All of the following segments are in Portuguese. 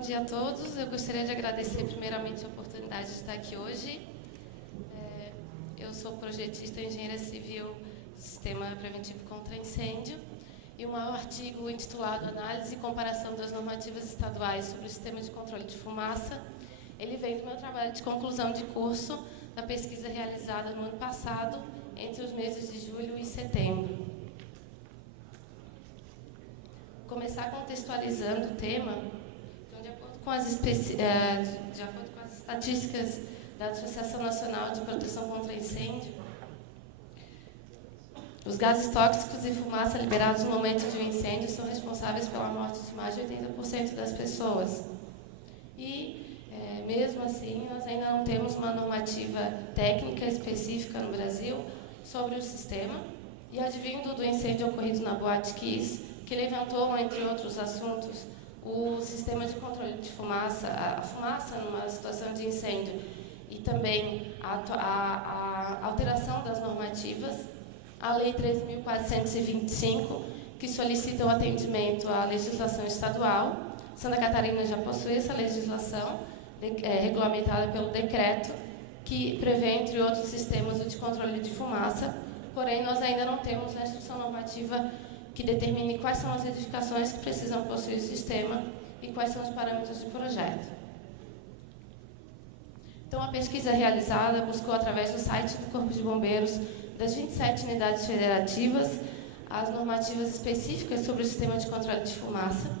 Bom dia a todos. Eu gostaria de agradecer primeiramente a oportunidade de estar aqui hoje. Eu sou projetista e engenheira civil do Sistema Preventivo contra Incêndio e o maior artigo intitulado Análise e Comparação das Normativas Estaduais sobre o Sistema de Controle de Fumaça, ele vem do meu trabalho de conclusão de curso da pesquisa realizada no ano passado, entre os meses de julho e setembro. Vou começar contextualizando o tema. Então, de acordo com as estatísticas da Associação Nacional de Proteção contra Incêndio, os gases tóxicos e fumaça liberados no momento de um incêndio são responsáveis pela morte de mais de 80% das pessoas. E, mesmo assim, nós ainda não temos uma normativa técnica específica no Brasil sobre o sistema. E, advindo do incêndio ocorrido na Boate Kiss, que levantou, entre outros assuntos, o sistema de controle de fumaça, a fumaça numa situação de incêndio, e também a alteração das normativas, a Lei 13.425, que solicita o atendimento à legislação estadual. Santa Catarina já possui essa legislação, regulamentada pelo decreto, que prevê, entre outros sistemas, o de controle de fumaça, porém, nós ainda não temos a instrução normativa que determine quais são as edificações que precisam possuir o sistema e quais são os parâmetros de projeto. Então, a pesquisa realizada buscou, através do site do Corpo de Bombeiros, das 27 unidades federativas, as normativas específicas sobre o sistema de controle de fumaça.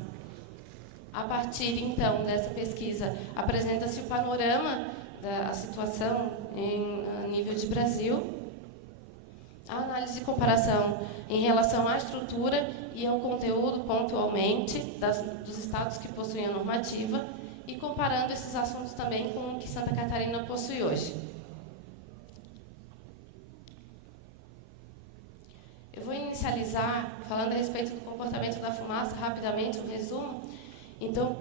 A partir, então, dessa pesquisa, apresenta-se o panorama da situação a nível de Brasil, a análise de comparação em relação à estrutura e ao conteúdo pontualmente dos estados que possuem a normativa e comparando esses assuntos também com o que Santa Catarina possui hoje. Eu vou inicializar falando a respeito do comportamento da fumaça, rapidamente, um resumo. Então,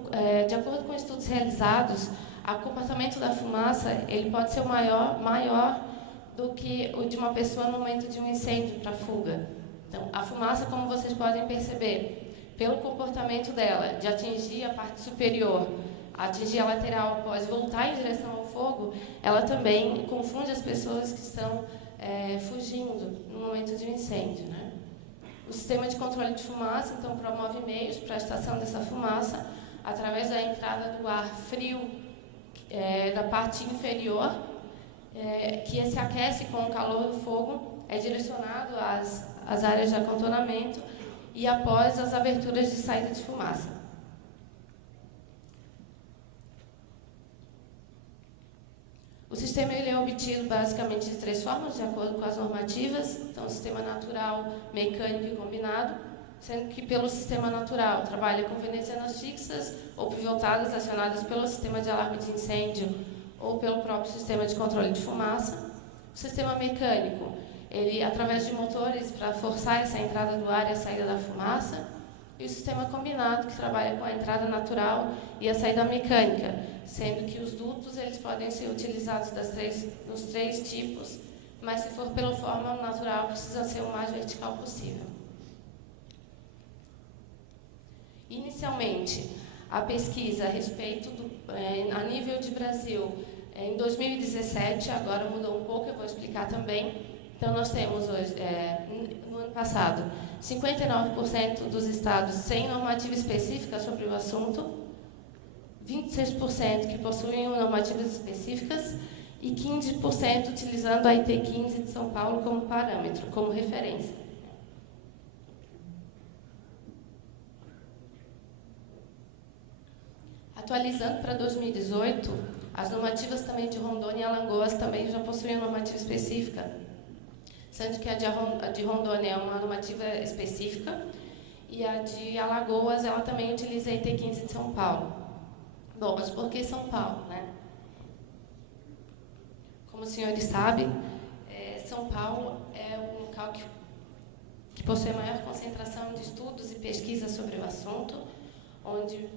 de acordo com estudos realizados, o comportamento da fumaça ele pode ser maior do que o de uma pessoa no momento de um incêndio para fuga. Então, a fumaça, como vocês podem perceber, pelo comportamento dela, de atingir a parte superior, atingir a lateral após voltar em direção ao fogo, ela também confunde as pessoas que estão fugindo no momento de um incêndio, né? O sistema de controle de fumaça, então, promove meios para a estação dessa fumaça, através da entrada do ar frio da parte inferior, que se aquece com o calor do fogo, é direcionado às áreas de acontonamento e após as aberturas de saída de fumaça. O sistema ele é obtido basicamente de 3 formas, de acordo com as normativas. Então, o sistema natural, mecânico e combinado, sendo que pelo sistema natural trabalha com venezianas fixas ou pivotadas acionadas pelo sistema de alarme de incêndio ou pelo próprio sistema de controle de fumaça. O sistema mecânico, ele através de motores para forçar essa entrada do ar e a saída da fumaça. E o sistema combinado, que trabalha com a entrada natural e a saída mecânica, sendo que os dutos eles podem ser utilizados nos 3 tipos, mas se for pela forma natural, precisa ser o mais vertical possível. Inicialmente, a pesquisa a respeito a nível de Brasil, em 2017, agora mudou um pouco, eu vou explicar também. Então, nós temos hoje, no ano passado, 59% dos estados sem normativa específica sobre o assunto, 26% que possuem normativas específicas e 15% utilizando a IT 15 de São Paulo como parâmetro, como referência. Atualizando para 2018, as normativas também de Rondônia e Alagoas também já possuem a normativa específica, sendo que a de Rondônia é uma normativa específica e a de Alagoas ela também utiliza a IT 15 de São Paulo. Bom, mas por que São Paulo, né? Como os senhores sabem, São Paulo é o local que possui a maior concentração de estudos e pesquisas sobre o assunto, onde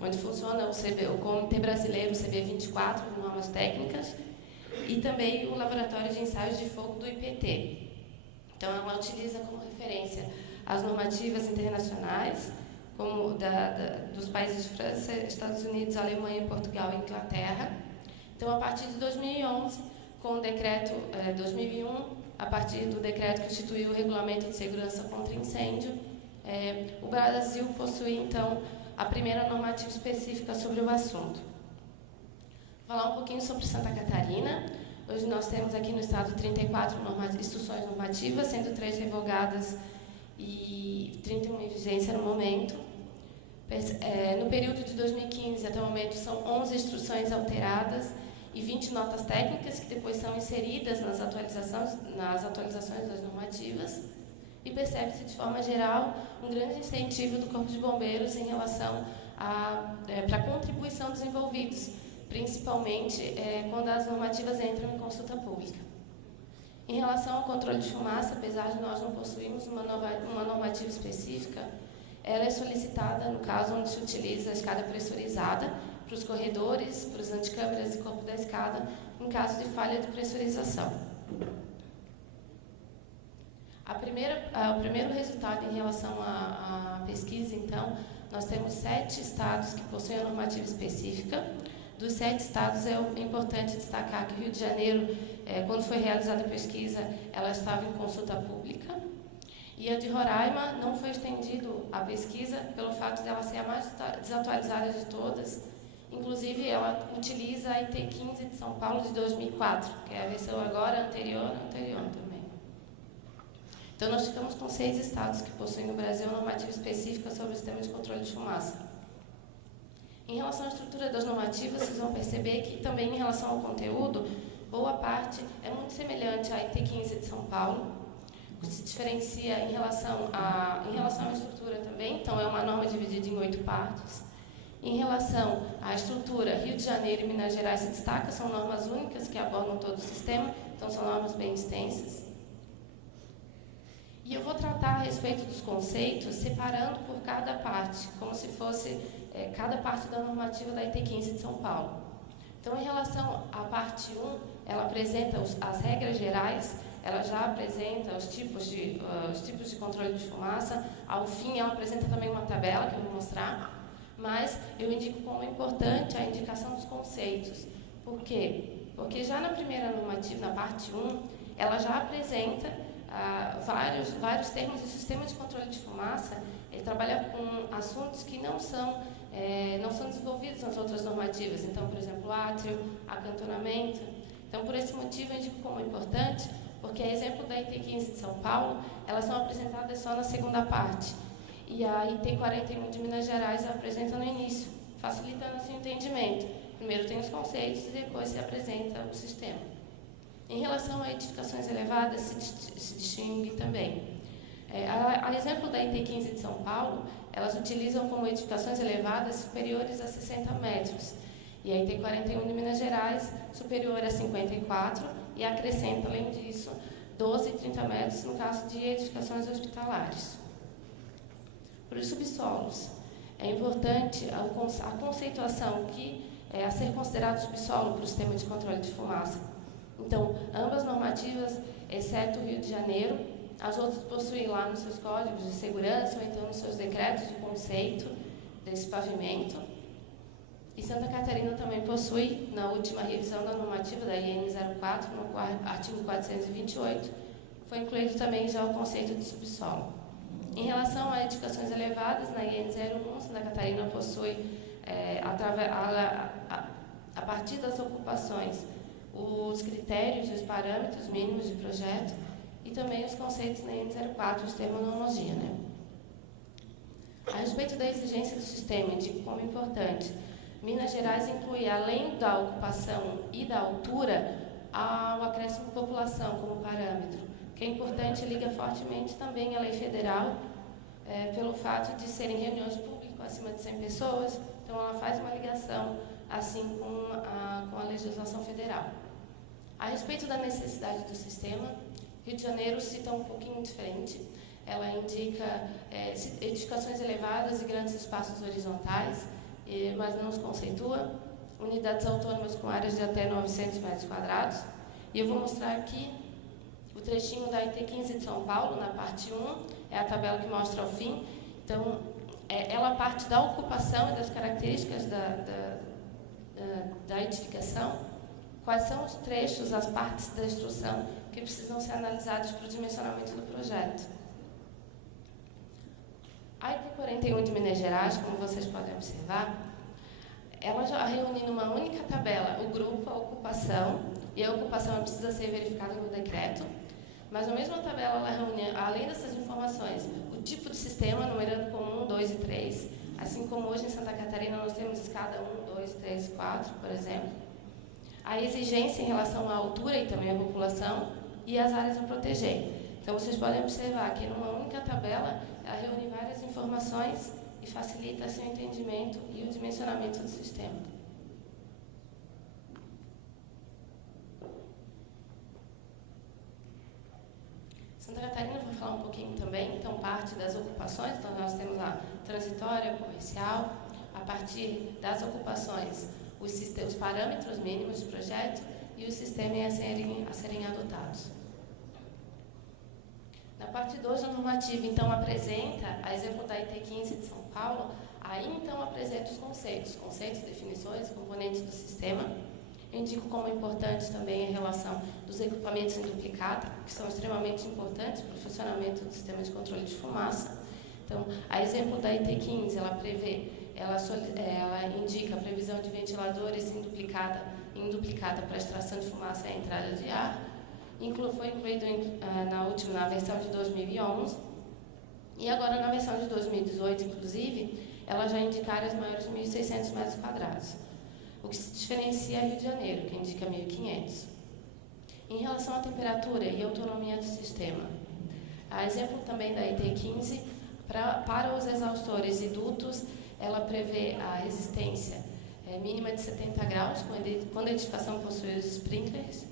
onde funciona o Comitê Brasileiro CB24, de normas técnicas, e também o Laboratório de Ensaios de Fogo do IPT. Então, ela utiliza como referência as normativas internacionais, como dos países de França, Estados Unidos, Alemanha, Portugal e Inglaterra. Então, a partir de 2011, com o decreto 2001, a partir do decreto que instituiu o Regulamento de Segurança contra Incêndio, o Brasil possui, então, a primeira normativa específica sobre o assunto. Vou falar um pouquinho sobre Santa Catarina. Hoje nós temos aqui no estado 34 instruções normativas, sendo 3 revogadas e 31 em vigência no momento. No período de 2015 até o momento são 11 instruções alteradas e 20 notas técnicas que depois são inseridas nas atualizações das normativas. E percebe-se de forma geral um grande incentivo do Corpo de Bombeiros em relação para a contribuição dos envolvidos, principalmente quando as normativas entram em consulta pública. Em relação ao controle de fumaça, apesar de nós não possuirmos uma normativa específica, ela é solicitada no caso onde se utiliza a escada pressurizada para os corredores, para os anticâmeras e corpo da escada, em caso de falha de pressurização. O primeiro resultado em relação à pesquisa, então, nós temos 7 estados que possuem a normativa específica. Dos 7 estados, é importante destacar que o Rio de Janeiro, quando foi realizada a pesquisa, ela estava em consulta pública. E a de Roraima não foi estendido a pesquisa pelo fato de ela ser a mais desatualizada de todas. Inclusive, ela utiliza a IT15 de São Paulo de 2004, que é a versão agora anterior também. Então, nós ficamos com 6 estados que possuem no Brasil normativa específica sobre o sistema de controle de fumaça. Em relação à estrutura das normativas, vocês vão perceber que também em relação ao conteúdo, boa parte é muito semelhante à IT15 de São Paulo, que se diferencia em relação à estrutura também, então é uma norma dividida em 8 partes. Em relação à estrutura, Rio de Janeiro e Minas Gerais se destacam, são normas únicas que abordam todo o sistema, então são normas bem extensas. E eu vou tratar a respeito dos conceitos, separando por cada parte, como se fosse cada parte da normativa da IT15 de São Paulo. Então, em relação à parte 1, ela apresenta as regras gerais, ela já apresenta os tipos de controle de fumaça. Ao fim, ela apresenta também uma tabela que eu vou mostrar, mas eu indico como importante a indicação dos conceitos. Por quê? Porque já na primeira normativa, na parte 1, ela já apresenta vários termos do sistema de controle de fumaça. Ele trabalha com assuntos que não são desenvolvidos nas outras normativas. Então, por exemplo, átrio, acantonamento. Então, por esse motivo, eu indico como importante, porque, a exemplo da IT15 de São Paulo, elas são apresentadas só na segunda parte. E a IT41 de Minas Gerais apresenta no início, facilitando assim o entendimento. Primeiro tem os conceitos e depois se apresenta o sistema. Em relação a edificações elevadas, se distingue também. A exemplo da IT15 de São Paulo, elas utilizam como edificações elevadas superiores a 60 metros. E a IT41 de Minas Gerais, superior a 54, e acrescenta, além disso, 12 e 30 metros no caso de edificações hospitalares. Para os subsolos, é importante a conceituação a ser considerado subsolo para o sistema de controle de fumaça. Então, ambas normativas, exceto o Rio de Janeiro, as outras possuem lá nos seus códigos de segurança ou então nos seus decretos de conceito desse pavimento. E Santa Catarina também possui, na última revisão da normativa da IN 04, no artigo 428, foi incluído também já o conceito de subsolo. Em relação a edificações elevadas, na IN 01, Santa Catarina possui, a partir das ocupações, os critérios e os parâmetros mínimos de projeto e também os conceitos na IN 04 de terminologia. A respeito da exigência do sistema, indico como importante, Minas Gerais inclui, além da ocupação e da altura, o acréscimo de população como parâmetro, que é importante, liga fortemente também à lei federal, pelo fato de serem reuniões de público acima de 100 pessoas, então ela faz uma ligação assim com a legislação federal. A respeito da necessidade do sistema, Rio de Janeiro cita um pouquinho diferente. Ela indica edificações elevadas e grandes espaços horizontais, mas não os conceitua, unidades autônomas com áreas de até 900 metros quadrados. E eu vou mostrar aqui o trechinho da IT15 de São Paulo, na parte 1, é a tabela que mostra ao fim. Então, ela parte da ocupação e das características da edificação. Quais são os trechos, as partes da instrução que precisam ser analisados para o dimensionamento do projeto. A IP 41 de Minas Gerais, como vocês podem observar, ela já reúne numa única tabela o grupo, a ocupação, e a ocupação precisa ser verificada no decreto, mas na mesma tabela ela reúne, além dessas informações, o tipo de sistema, numerando como 1, 2 e 3, assim como hoje em Santa Catarina nós temos escada 1, 2, 3 e 4, por exemplo. A exigência em relação à altura e também à população e as áreas a proteger. Então, vocês podem observar que numa única tabela, ela reúne várias informações e facilita assim, o entendimento e o dimensionamento do sistema. Santa Catarina, vou falar um pouquinho também, então, parte das ocupações. Então, nós temos lá transitória, comercial. A partir das ocupações, os parâmetros mínimos do projeto e o sistema a serem adotados. Na parte 2 da normativa, então, apresenta, a exemplo da IT 15 de São Paulo, aí, então, apresenta os conceitos, definições, componentes do sistema. Eu indico como importante também a relação dos equipamentos em duplicata, que são extremamente importantes para o funcionamento do sistema de controle de fumaça. Então, a exemplo da IT 15, ela indica a previsão de ventiladores em duplicata para extração de fumaça e entrada de ar. Foi incluído na versão de 2011. E agora, na versão de 2018, inclusive, ela já indica áreas maiores de 1.600 metros quadrados. O que se diferencia é Rio de Janeiro, que indica 1.500. Em relação à temperatura e autonomia do sistema, a exemplo também da IT 15, para os exaustores e dutos, ela prevê a resistência mínima de 70 graus, quando a edificação possui os sprinklers,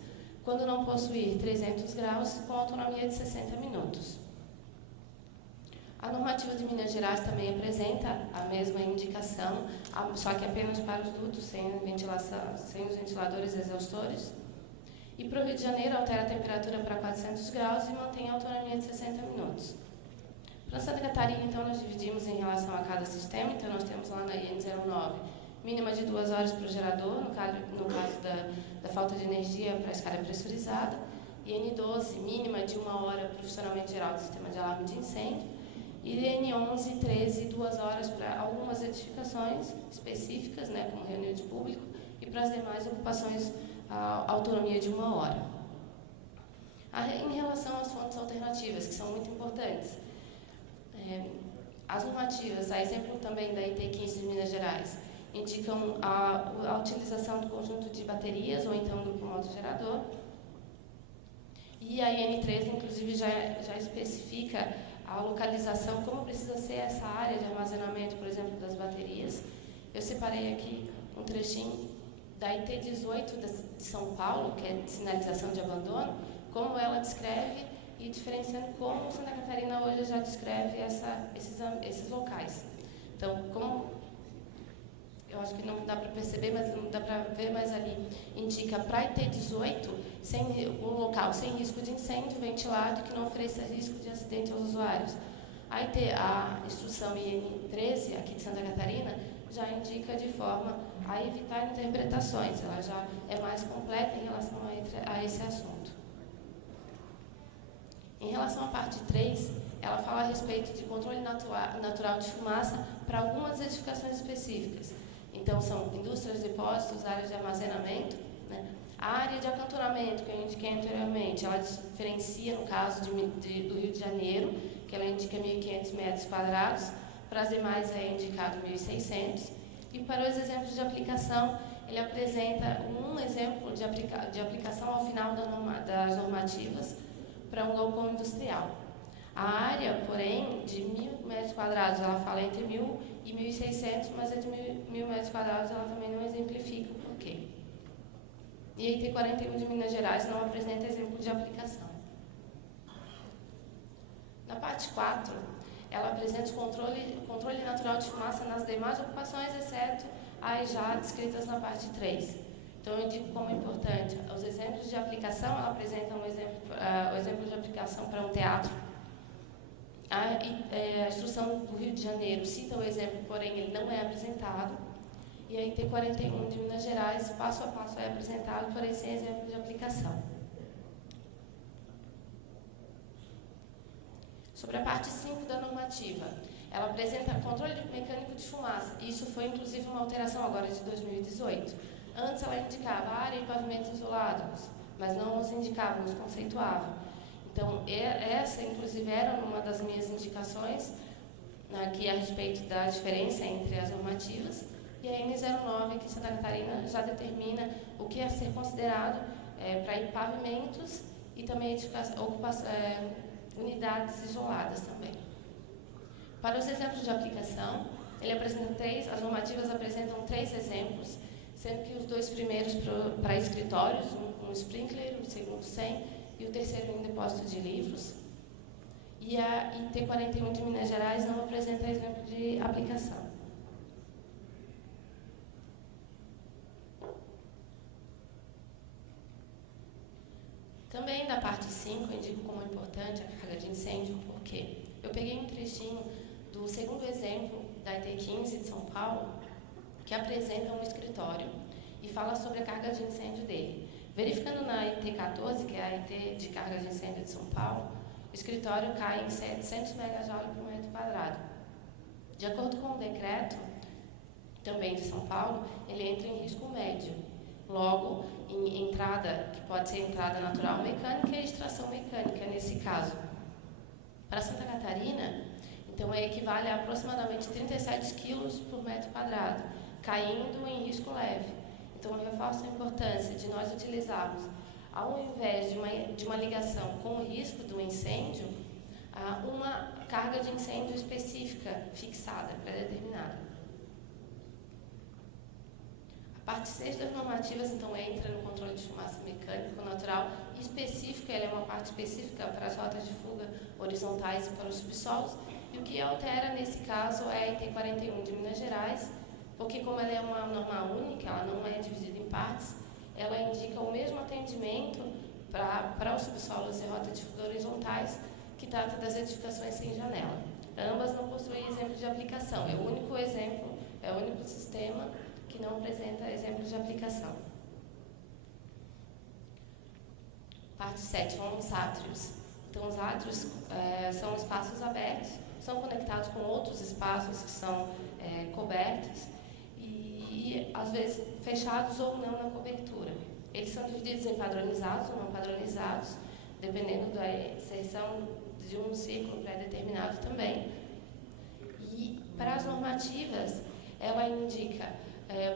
quando não possuir 300 graus, com autonomia de 60 minutos. A normativa de Minas Gerais também apresenta a mesma indicação, só que apenas para os dutos, sem ventilação, sem os ventiladores e exaustores. E para o Rio de Janeiro, altera a temperatura para 400 graus e mantém a autonomia de 60 minutos. Para Santa Catarina, então, nós dividimos em relação a cada sistema. Então, nós temos lá na IN 09, mínima de 2 horas para o gerador, no caso da falta de energia para a escada pressurizada. IN 12, mínima de 1 hora para o funcionamento geral do sistema de alarme de incêndio. E IN 11 e 13, 2 horas para algumas edificações específicas, né, como reunião de público, e para as demais ocupações, a autonomia de 1 hora. Em relação às fontes alternativas, que são muito importantes, as normativas, a exemplo também da IT 15 de Minas Gerais, indicam a utilização do conjunto de baterias ou então do grupo motogerador. E a IN 13, inclusive, já especifica a localização, como precisa ser essa área de armazenamento, por exemplo, das baterias. Eu separei aqui um trechinho da IT 18 de São Paulo, que é de sinalização de abandono, como ela descreve e diferenciando como Santa Catarina hoje já descreve esses locais. Então, como eu acho que não dá para perceber, mas não dá para ver, mas ali indica para IT 18 um local sem risco de incêndio, ventilado, que não ofereça risco de acidente aos usuários. A instrução IN 13, aqui de Santa Catarina, já indica de forma a evitar interpretações, ela já é mais completa em relação a esse assunto. Em relação à parte 3, ela fala a respeito de controle natural de fumaça para algumas edificações específicas. Então, são indústrias, depósitos, áreas de armazenamento. Né? A área de acantonamento, que eu indiquei anteriormente, ela diferencia, no caso do Rio de Janeiro, que ela indica 1.500 metros quadrados, para as demais é indicado 1.600. E para os exemplos de aplicação, ele apresenta um exemplo de aplicação ao final das normativas para um galpão industrial. A área, porém, de 1.000 metros quadrados, ela fala entre 1.000 e 1.600, mas a de 1.000 metros quadrados ela também não exemplifica o porquê. E a IT 41 de Minas Gerais não apresenta exemplo de aplicação. Na parte 4, ela apresenta o controle natural de fumaça nas demais ocupações, exceto as já descritas na parte 3. Então, eu digo como é importante. Os exemplos de aplicação, ela apresenta o exemplo de aplicação para um teatro. A instrução do Rio de Janeiro cita o exemplo, porém ele não é apresentado. E a IT 41 de Minas Gerais, passo a passo, é apresentado, porém sem exemplo de aplicação. Sobre a parte 5 da normativa, ela apresenta controle mecânico de fumaça. Isso foi, inclusive, uma alteração agora de 2018. Antes ela indicava área e pavimentos isolados, mas não os indicava, os conceituava. Então, essa, inclusive, era uma das minhas indicações, aqui a respeito da diferença entre as normativas. E a N09, aqui em Santa Catarina, já determina o que é ser considerado para pavimentos e também unidades isoladas também. Para os exemplos de aplicação, ele apresenta as normativas apresentam 3 exemplos, sendo que os 2 primeiros para escritórios, um sprinkler, o segundo sem, e o terceiro em depósito de livros. E a IT 41 de Minas Gerais não apresenta exemplo de aplicação. Também da parte 5, eu indico como importante a carga de incêndio, porque eu peguei um trechinho do 2º exemplo da IT 15 de São Paulo, que apresenta um escritório e fala sobre a carga de incêndio dele. Verificando na IT 14, que é a IT de carga de incêndio de São Paulo, o escritório cai em 700 megajoule por metro quadrado. De acordo com o decreto, também de São Paulo, ele entra em risco médio. Logo, em entrada, que pode ser entrada natural mecânica e extração mecânica, nesse caso. Para Santa Catarina, então, equivale a aproximadamente 37 quilos por metro quadrado, caindo em risco leve. Então, eu reforço a importância de nós utilizarmos, ao invés de uma ligação com o risco do incêndio, uma carga de incêndio específica, fixada, pré-determinada. A parte 6 das normativas, então, entra no controle de fumaça mecânico natural e específico, ela é uma parte específica para as rotas de fuga horizontais e para os subsolos, e o que altera, nesse caso, é a IT 41 de Minas Gerais, porque como ela é uma norma única, ela não é dividida em partes, ela indica o mesmo atendimento para os subsolos e rotas de fuga horizontais, que trata das edificações sem janela. Ambas não possuem exemplo de aplicação, é o único exemplo, é o único sistema que não apresenta exemplo de aplicação. Parte 7, são os átrios. Então, os átrios são espaços abertos, são conectados com outros espaços que são cobertos e, às vezes, fechados ou não na cobertura. Eles são divididos em padronizados ou não padronizados, dependendo da inserção de um círculo pré-determinado também. E, para as normativas, ela indica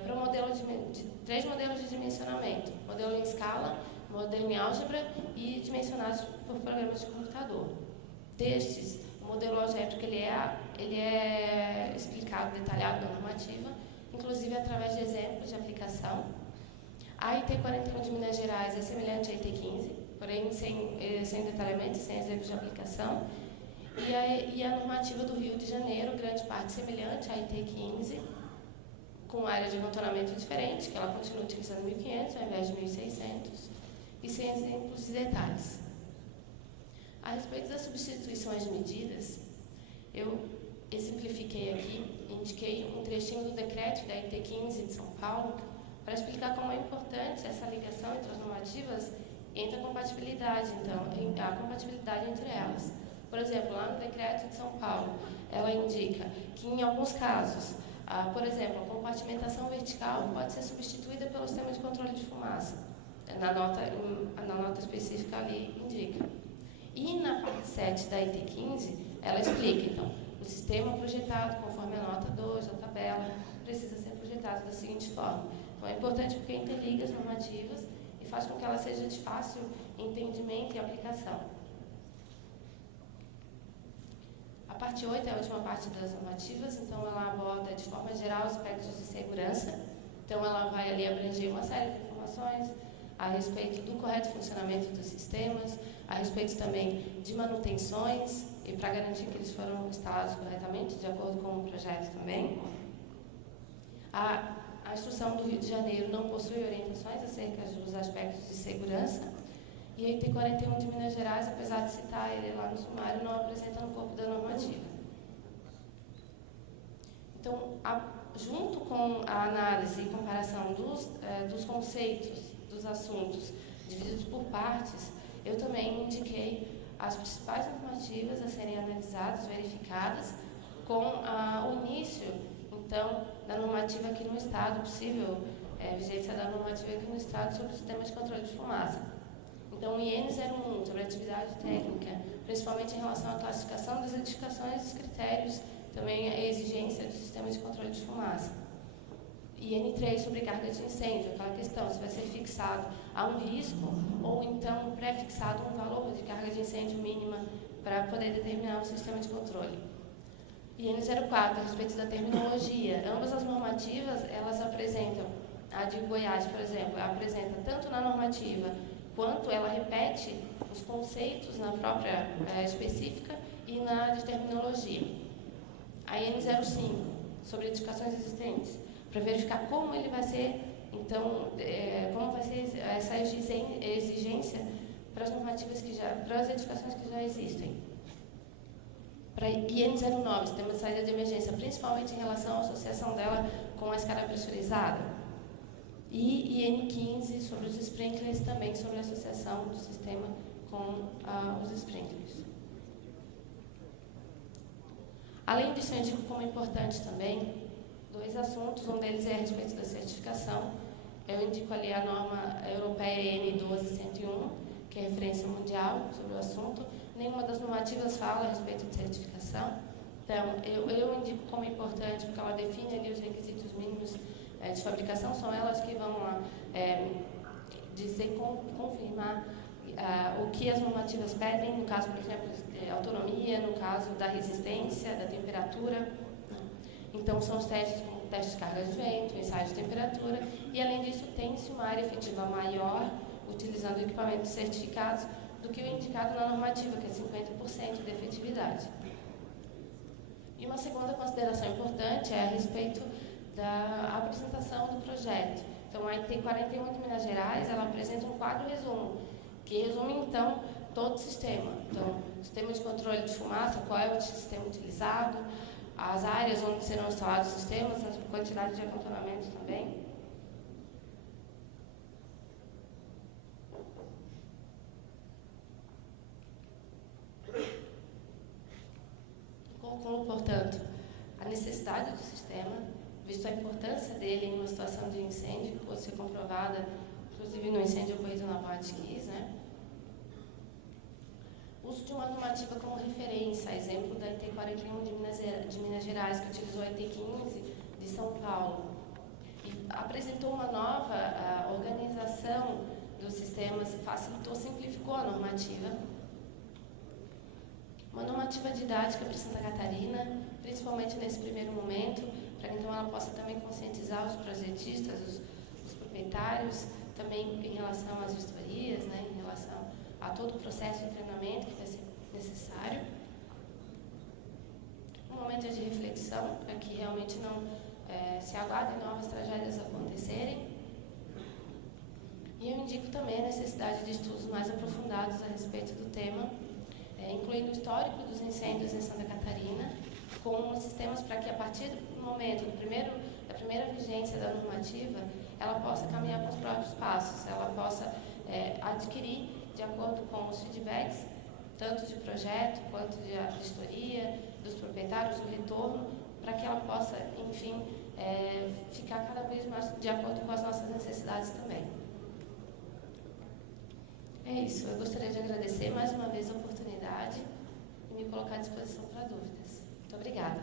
para o modelo de 3 modelos de dimensionamento: modelo em escala, modelo em álgebra e dimensionados por programas de computador. Destes, o modelo algébrico ele é explicado, detalhado na normativa, inclusive através de exemplos de aplicação. A IT 41 de Minas Gerais é semelhante à IT 15, porém sem detalhamento, sem exemplos de aplicação. E a normativa do Rio de Janeiro, grande parte semelhante à IT 15, com área de amontoamento diferente, que ela continua utilizando 1.500 ao invés de 1.600, e sem exemplos e detalhes. A respeito das substituições de medidas, eu exemplifiquei aqui, indiquei um trechinho do decreto da IT 15 de São Paulo, para explicar como é importante essa ligação entre as normativas e entre a compatibilidade, então, a compatibilidade entre elas. Por exemplo, lá no decreto de São Paulo, ela indica que, em alguns casos, por exemplo, a compartimentação vertical pode ser substituída pelo sistema de controle de fumaça. Na nota específica ali indica. E na parte 7 da IT 15, ela explica, então, o sistema projetado conforme a nota 2 da tabela precisa ser projetado da seguinte forma. Então, é importante porque interliga as normativas e faz com que ela seja de fácil entendimento e aplicação. A parte 8 é a última parte das normativas, então ela aborda de forma geral aspectos de segurança. Então ela vai ali abranger uma série de informações a respeito do correto funcionamento dos sistemas, a respeito também de manutenções e para garantir que eles foram instalados corretamente, de acordo com o projeto também. A instrução do Rio de Janeiro não possui orientações acerca dos aspectos de segurança E o item 41 de Minas Gerais, apesar de citar ele lá no sumário, não apresenta no corpo da normativa. Então, junto com a análise e comparação dos conceitos, dos assuntos, divididos por partes, eu também indiquei as principais normativas a serem analisadas, verificadas, com o início, então, da normativa aqui no Estado, possível vigência da normativa aqui no Estado sobre o sistema de controle de fumaça. Então, o IN 01, sobre a atividade técnica, principalmente em relação à classificação das edificações, dos critérios, também a exigência do sistema de controle de fumaça. IN 3, sobre carga de incêndio, aquela questão, se vai ser fixado a um risco ou então pré-fixado um valor de carga de incêndio mínima para poder determinar o sistema de controle. IN 04, a respeito da terminologia. Ambas as normativas, elas apresentam, a de Goiás, por exemplo, apresenta tanto na normativa quanto ela repete os conceitos na própria específica e na de terminologia. A IN 05, sobre edificações existentes, para verificar como ele vai ser, então, como vai ser essa exigência para as normativas para as edificações que já existem. Para IN 09, sistema de saída de emergência, principalmente em relação à associação dela com a escada pressurizada. E IN 15, sobre os sprinklers, também sobre a associação do sistema com os sprinklers. Além disso, eu indico como importante também dois assuntos. Um deles é a respeito da certificação. Eu indico ali a norma europeia EN 12101, que é referência mundial sobre o assunto. Nenhuma das normativas fala a respeito de certificação. Então, eu indico como importante, porque ela define ali os requisitos mínimos de fabricação, são elas que vão lá dizer, confirmar o que as normativas pedem, no caso, por exemplo, de autonomia, no caso da resistência, da temperatura. Então, são os testes como teste de carga de vento, ensaio de temperatura, e além disso, tem-se uma área efetiva maior, utilizando equipamentos certificados, do que o indicado na normativa, que é 50% de efetividade. E uma segunda consideração importante é a respeito da apresentação do projeto. Então, a IT 41 de Minas Gerais, ela apresenta um quadro resumo, que resume, então, todo o sistema. Então, sistema de controle de fumaça, qual é o sistema utilizado, as áreas onde serão instalados os sistemas, a quantidade de acantonamentos também. Como, portanto, a necessidade do sistema, visto a importância dele em uma situação de incêndio, que pode ser comprovada, inclusive no incêndio ocorrido na Boate Kiss, né? Uso de uma normativa como referência, exemplo da IT 41 de Minas Gerais, que utilizou a IT 15 de São Paulo, e apresentou uma nova organização dos sistemas, facilitou, simplificou a normativa. Uma normativa didática para Santa Catarina, principalmente nesse primeiro momento, para que então ela possa também conscientizar os projetistas, os proprietários, também em relação às vistorias, né, em relação a todo o processo de treinamento que vai ser necessário. Um momento de reflexão, para que realmente não se aguardem novas tragédias acontecerem. E eu indico também a necessidade de estudos mais aprofundados a respeito do tema, incluindo o histórico dos incêndios em Santa Catarina, com sistemas para que, a partir do momento da primeira vigência da normativa, ela possa caminhar com os próprios passos, ela possa adquirir, de acordo com os feedbacks, tanto de projeto quanto de vistoria, dos proprietários, o retorno, para que ela possa, enfim, ficar cada vez mais de acordo com as nossas necessidades também. É isso, eu gostaria de agradecer mais uma vez a oportunidade e me colocar à disposição para dúvidas. Muito obrigada.